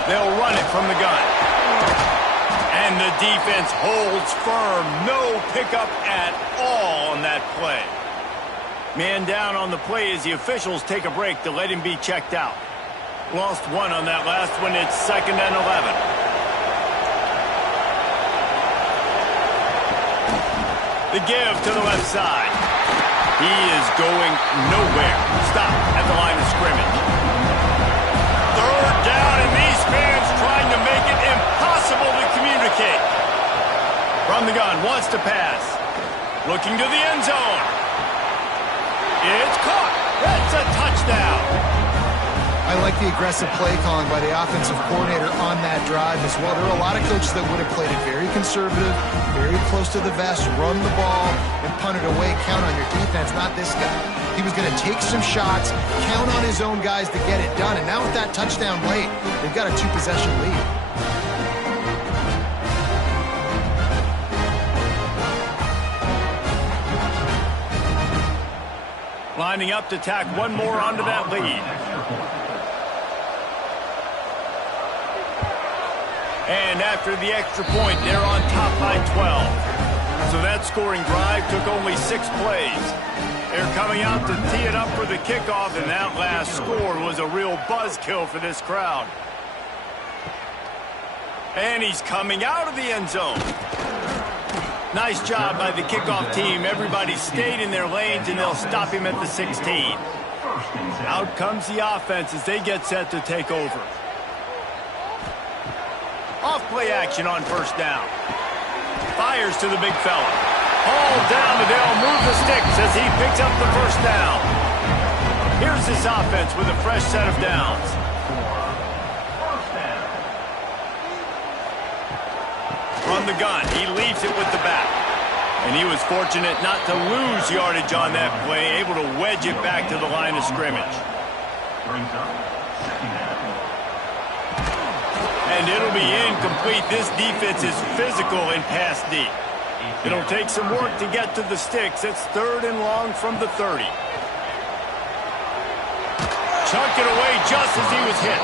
They'll run it from the gun. And the defense holds firm. No pickup at all on that play. Man down on the play as the officials take a break to let him be checked out. Lost 1 on that last one. It's 2nd and 11. The give to the left side. He is going nowhere. Stop at the line of scrimmage. 3rd down, and these fans trying to make it impossible to communicate. From the gun, wants to pass. Looking to the end zone. It's caught. That's a touchdown. I like the aggressive play calling by the offensive coordinator on that drive as well. There are a lot of coaches that would have played it very conservative, very close to the vest, run the ball, and punt it away. Count on your defense, not this guy. He was going to take some shots, count on his own guys to get it done. And now with that touchdown late, they've got a 2-possession lead. Lining up to tack one more onto that lead. And after the extra point, they're on top by 12. So that scoring drive took only 6 plays. They're coming out to tee it up for the kickoff, and that last score was a real buzzkill for this crowd. And he's coming out of the end zone. Nice job by the kickoff team. Everybody stayed in their lanes, and they'll stop him at the 16. Out comes the offense as they get set to take over. Off play action on first down. Fires to the big fella. All down, and they'll move the sticks as he picks up the first down. Here's this offense with a fresh set of downs. From the gun, he leaves it with the back. And he was fortunate not to lose yardage on that play, able to wedge it back to the line of scrimmage. And it'll be incomplete. This defense is physical in pass deep. It'll take some work to get to the sticks. It's 3rd and long from the 30. Chunked it away just as he was hit.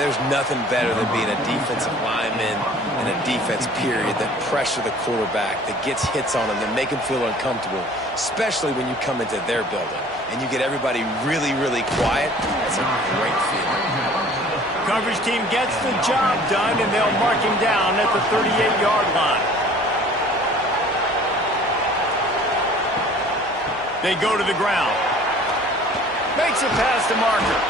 There's nothing better than being a defensive lineman in a defense period that pressure the quarterback, that gets hits on him, that make him feel uncomfortable, especially when you come into their building and you get everybody really, really quiet. That's a great feeling. Coverage team gets the job done, and they'll mark him down at the 38-yard line. They go to the ground. Makes it past the marker.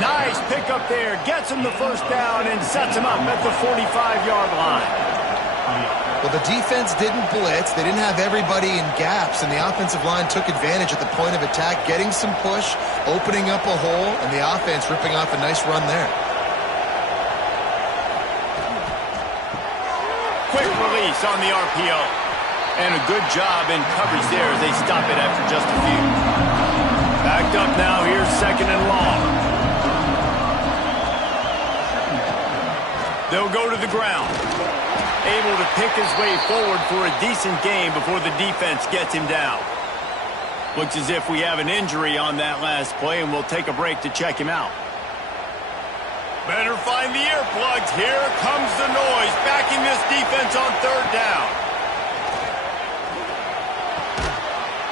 Nice pickup there. Gets him the first down and sets him up at the 45-yard line. Well, the defense didn't blitz. They didn't have everybody in gaps, and the offensive line took advantage at the point of attack, getting some push, opening up a hole, and the offense ripping off a nice run there. Quick release on the RPO. And a good job in coverage there as they stop it after just a few. Backed up now, here's 2nd and long. They'll go to the ground. Able to pick his way forward for a decent gain before the defense gets him down. Looks as if we have an injury on that last play, and we'll take a break to check him out. Better find the earplugs. Here comes the noise, backing this defense on 3rd down.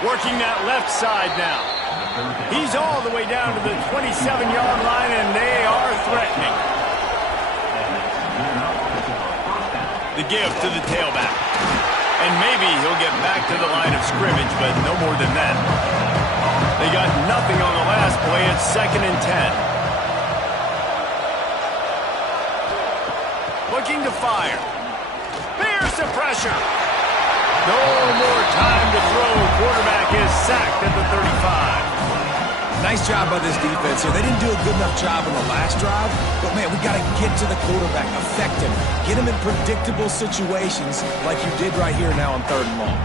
Working that left side now. He's all the way down to the 27-yard line, and they are threatening. The give to the tailback. And maybe he'll get back to the line of scrimmage, but no more than that. They got nothing on the last play. It's 2nd and 10. Looking to fire. There's the pressure. No more time to throw. Quarterback is sacked at the 35. Nice job by this defense here. They didn't do a good enough job on the last drive, but, man, we got to get to the quarterback, affect him, get him in predictable situations like you did right here now on 3rd and long.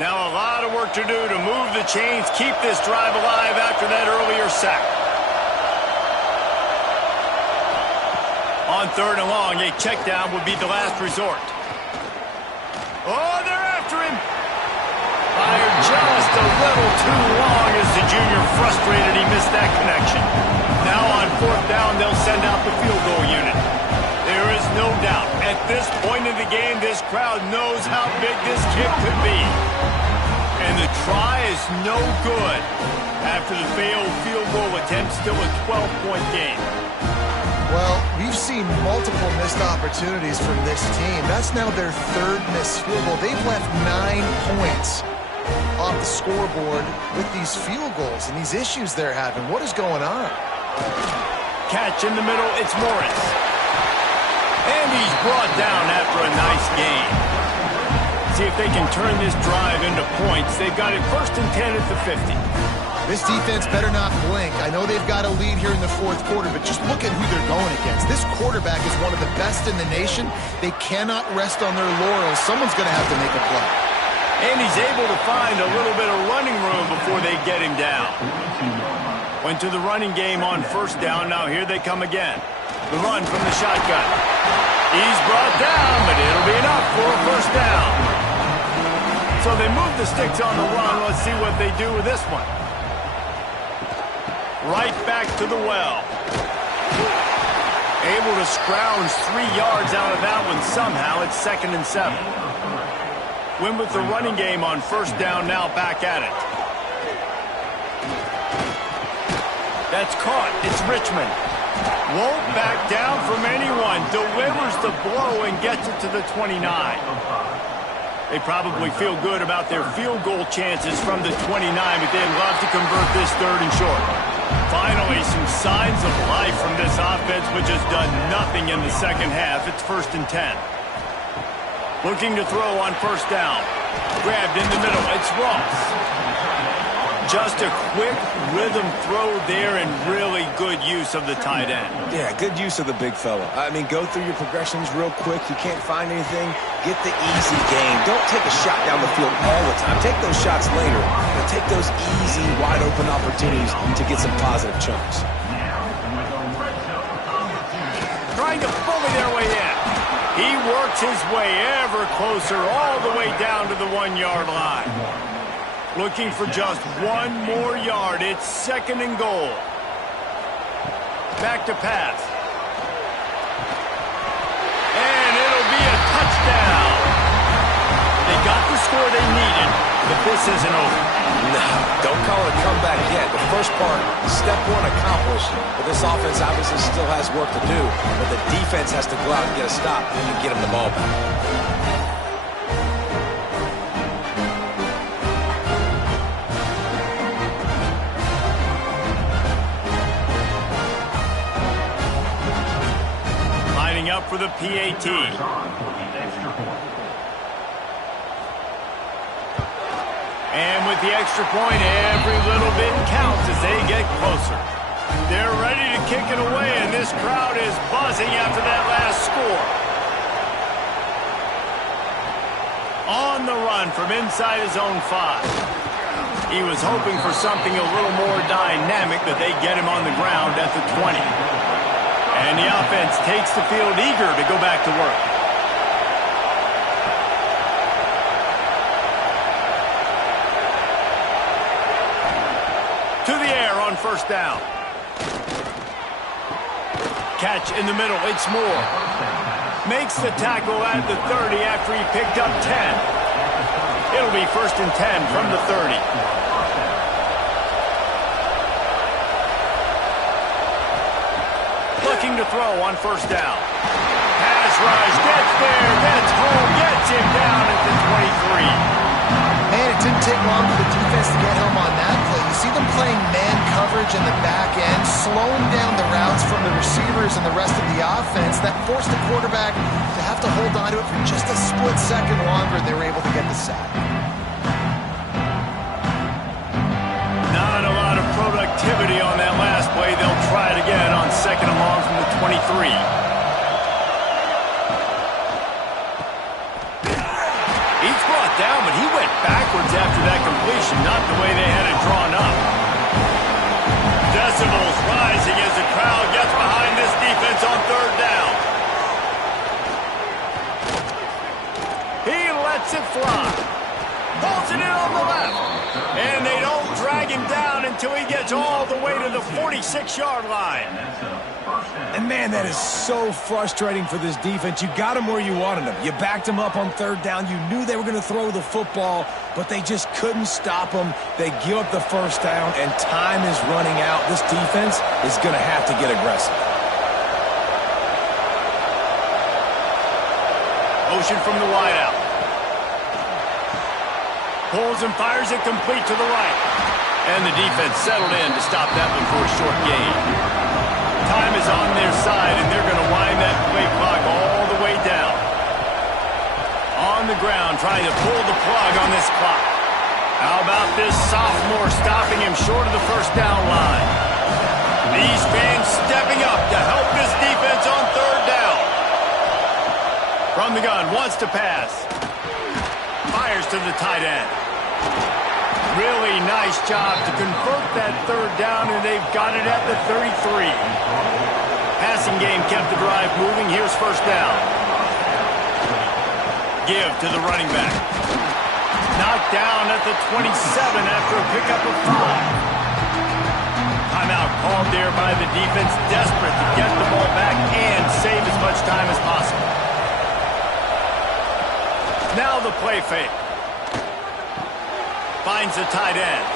Now a lot of work to do to move the chains, keep this drive alive after that earlier sack. On 3rd and long, a check down would be the last resort. Oh, they're after him. Fired just a little too long as the junior frustrated he missed that connection. Now on 4th down, they'll send out the field goal unit. There is no doubt, at this point in the game, this crowd knows how big this kick could be. And the try is no good. After the failed field goal attempt, still a 12-point game. Well, we've seen multiple missed opportunities from this team. That's now their 3rd missed field goal. They've left 9 points off the scoreboard with these field goals and these issues they're having. What is going on? Catch in the middle, it's Morris. And he's brought down after a nice gain. See if they can turn this drive into points. They've got it 1st and 10 at the 50. This defense better not blink. I know they've got a lead here in the 4th quarter, but just look at who they're going against. This quarterback is one of the best in the nation. They cannot rest on their laurels. Someone's going to have to make a play. And he's able to find a little bit of running room before they get him down. Went to the running game on 1st down. Now here they come again. The run from the shotgun. He's brought down, but it'll be enough for a 1st down. So they move the sticks on the run. Let's see what they do with this one. Right back to the well. Able to scrounge 3 yards out of that one somehow. It's 2nd and 7. Win with the running game on 1st down, now back at it. That's caught. It's Richmond. Won't back down from anyone. Delivers the blow and gets it to the 29. They probably feel good about their field goal chances from the 29, but they'd love to convert this 3rd and short. Finally, some signs of life from this offense, which has done nothing in the second half. It's 1st and 10. Looking to throw on 1st down. Grabbed in the middle. It's Ross. Just a quick rhythm throw there and really good use of the tight end. Yeah, good use of the big fella. I mean, go through your progressions real quick. You can't find anything. Get the easy gain. Don't take a shot down the field all the time. Take those shots later, but take those easy, wide-open opportunities to get some positive chunks. Trying to bully their way in. He works his way ever closer all the way down to the 1-yard line. Looking for just 1 more yard. It's 2nd and goal. Back to pass. And it'll be a touchdown. They got the score they needed, but this isn't over. No, don't call it a comeback yet. The first part, step 1 accomplished, but this offense obviously still has work to do, but the defense has to go out and get a stop and get them the ball back. Up for the PAT. And with the extra point, every little bit counts as they get closer. They're ready to kick it away, and this crowd is buzzing after that last score. On the run from inside his own 5. He was hoping for something a little more dynamic, that they get him on the ground at the 20. And the offense takes the field eager to go back to work. To the air on 1st down. Catch in the middle. It's Moore. Makes the tackle at the 30 after he picked up 10. It'll be 1st and 10 from the 30. Looking to throw on 1st down. Pass rush, gets there, gets home, gets him down at the 23. Man, it didn't take long for the defense to get home on that play. You see them playing man coverage in the back end, slowing down the routes from the receivers and the rest of the offense. That forced the quarterback to have to hold on to it for just a split second longer, and they were able to get the sack. Not a lot of productivity on that last play. They'll try it again on 2nd and long from the 23. He's brought down, but he went backwards after that completion, not the way they had it drawn up. Decibels rising as the crowd gets behind this defense on 3rd down. He lets it fly. Pulls it in on the left. And they don't drag him down until he gets all the way to the 46-yard line. And, man, that is so frustrating for this defense. You got him where you wanted him. You backed him up on 3rd down. You knew they were going to throw the football, but they just couldn't stop him. They give up the 1st down, and time is running out. This defense is going to have to get aggressive. Motion from the wideout. Pulls and fires it complete to the right. And the defense settled in to stop that one for a short gain. Time is on their side, and they're going to wind that play clock all the way down. On the ground, trying to pull the plug on this clock. How about this sophomore stopping him short of the 1st down line? These fans stepping up to help this defense on 3rd down. From the gun, wants to pass. Fires to the tight end. Really nice job to convert that 3rd down, and they've got it at the 33. Passing game kept the drive moving. Here's 1st down. Give to the running back. Knocked down at the 27 after a pickup of 5. Timeout called there by the defense, desperate to get the ball back and save as much time as possible. Now the play fake. Finds the tight end.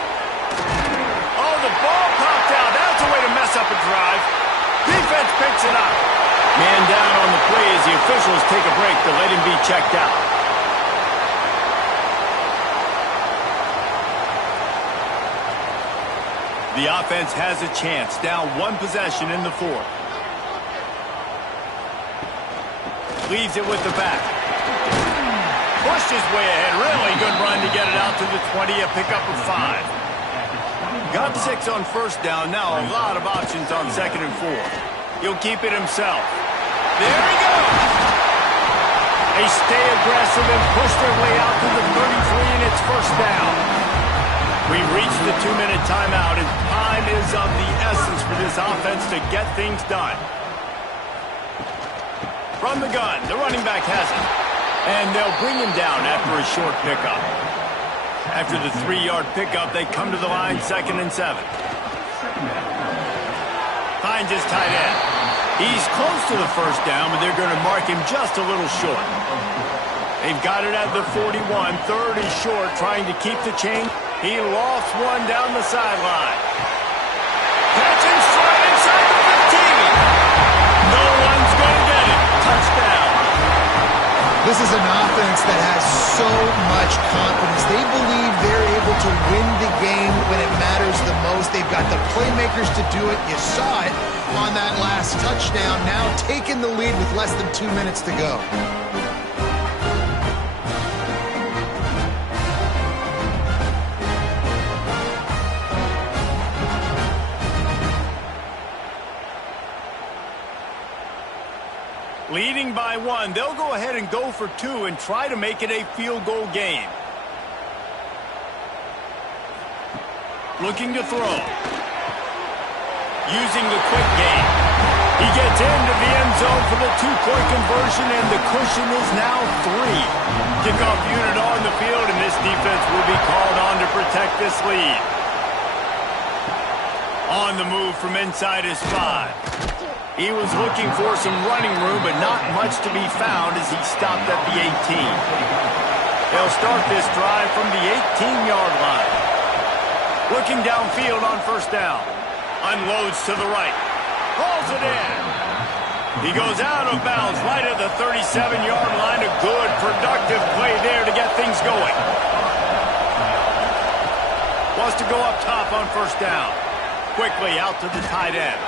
Oh, the ball popped out. That's a way to mess up a drive. Defense picks it up. Man down on the play as the officials take a break to let him be checked out. The offense has a chance, down one possession in the fourth. Leaves it with the back. Pushed his way ahead. Really good run to get it out to the 20, a pickup of 5. Got 6 on first down. Now a lot of options on second and 4. He'll keep it himself. There he goes. They stay aggressive and push their way out to the 33, and it's first down. We've reached the 2-minute timeout, and time is of the essence for this offense to get things done. From the gun, the running back has it. And they'll bring him down after a short pickup. After the 3-yard pickup, they come to the line, 2nd and 7. Finds his tight end. He's close to the first down, but they're going to mark him just a little short. They've got it at the 41, 3rd is short, trying to keep the chain. He lost one down the sideline. Catching straight inside the 15. No one's going to get it. Touchdown. This is an offense that has so much confidence. They believe they're able to win the game when it matters the most. They've got the playmakers to do it. You saw it on that last touchdown. Now taking the lead with less than 2 minutes to go. Leading by 1, they'll go ahead and go for 2 and try to make it a field goal game. Looking to throw. Using the quick game. He gets into the end zone for the 2-point conversion, and the cushion is now 3. Kickoff unit on the field, and this defense will be called on to protect this lead. On the move from inside his 5. He was looking for some running room, but not much to be found as he stopped at the 18. They'll start this drive from the 18-yard line. Looking downfield on first down. Unloads to the right. Pulls it in. He goes out of bounds right at the 37-yard line. A good, productive play there to get things going. Wants to go up top on first down. Quickly out to the tight end.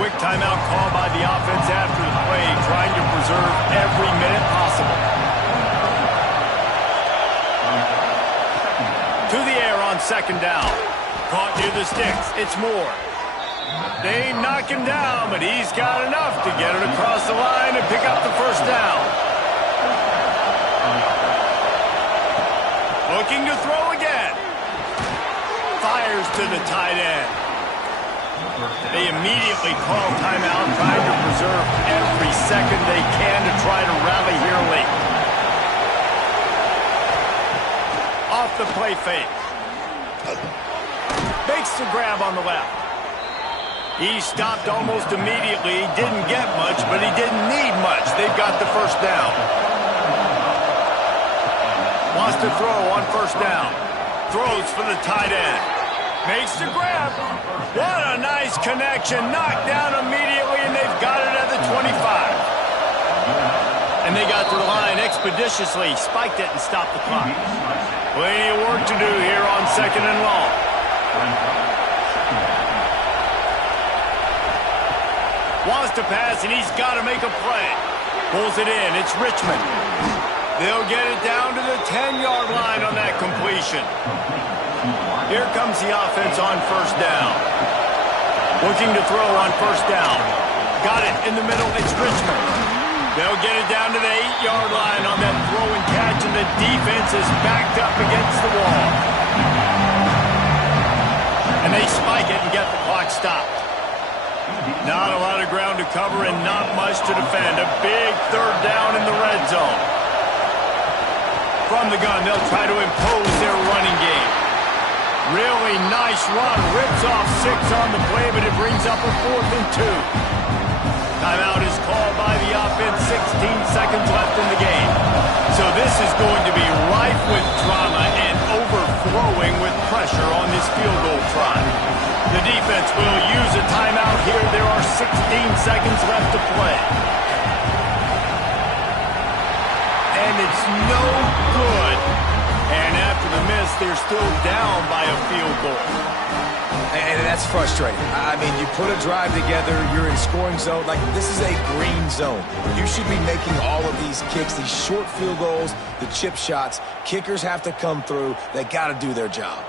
Quick timeout call by the offense after the play, trying to preserve every minute possible. To the air on second down. Caught near the sticks. It's Moore. They knock him down, but he's got enough to get it across the line and pick up the first down. Looking to throw again. Fires to the tight end. They immediately call timeout, trying to preserve every second they can to try to rally here late. Off the play fake. Makes the grab on the left. He stopped almost immediately. He didn't get much, but he didn't need much. They've got the first down. Wants to throw on first down. Throws for the tight end. Makes the grab. What a nice connection. Knocked down immediately, and they've got it at the 25. And they got to the line expeditiously. Spiked it and stopped the clock. Plenty of work to do here on second and long. Wants to pass, and he's got to make a play. Pulls it in. It's Richmond. They'll get it down to the 10-yard line on that completion. Here comes the offense on first down. Looking to throw on first down. Got it in the middle. It's Richmond. They'll get it down to the 8-yard line on that throw and catch, and the defense is backed up against the wall. And they spike it and get the clock stopped. Not a lot of ground to cover and not much to defend. A big third down in the red zone. From the gun, they'll try to impose their running game. Really nice run. Rips off 6 on the play, but it brings up a 4th and 2. Timeout is called by the offense. 16 seconds left in the game. So this is going to be rife with drama and overflowing with pressure on this field goal try. The defense will use a timeout here. There are 16 seconds left to play. And it's no good. And after the miss, they're still down by a field goal. And that's frustrating. I mean, you put a drive together, you're in scoring zone. Like, this is a green zone. You should be making all of these kicks, these short field goals, the chip shots. Kickers have to come through. They got to do their job.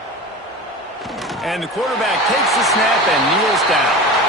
And the quarterback takes the snap and kneels down.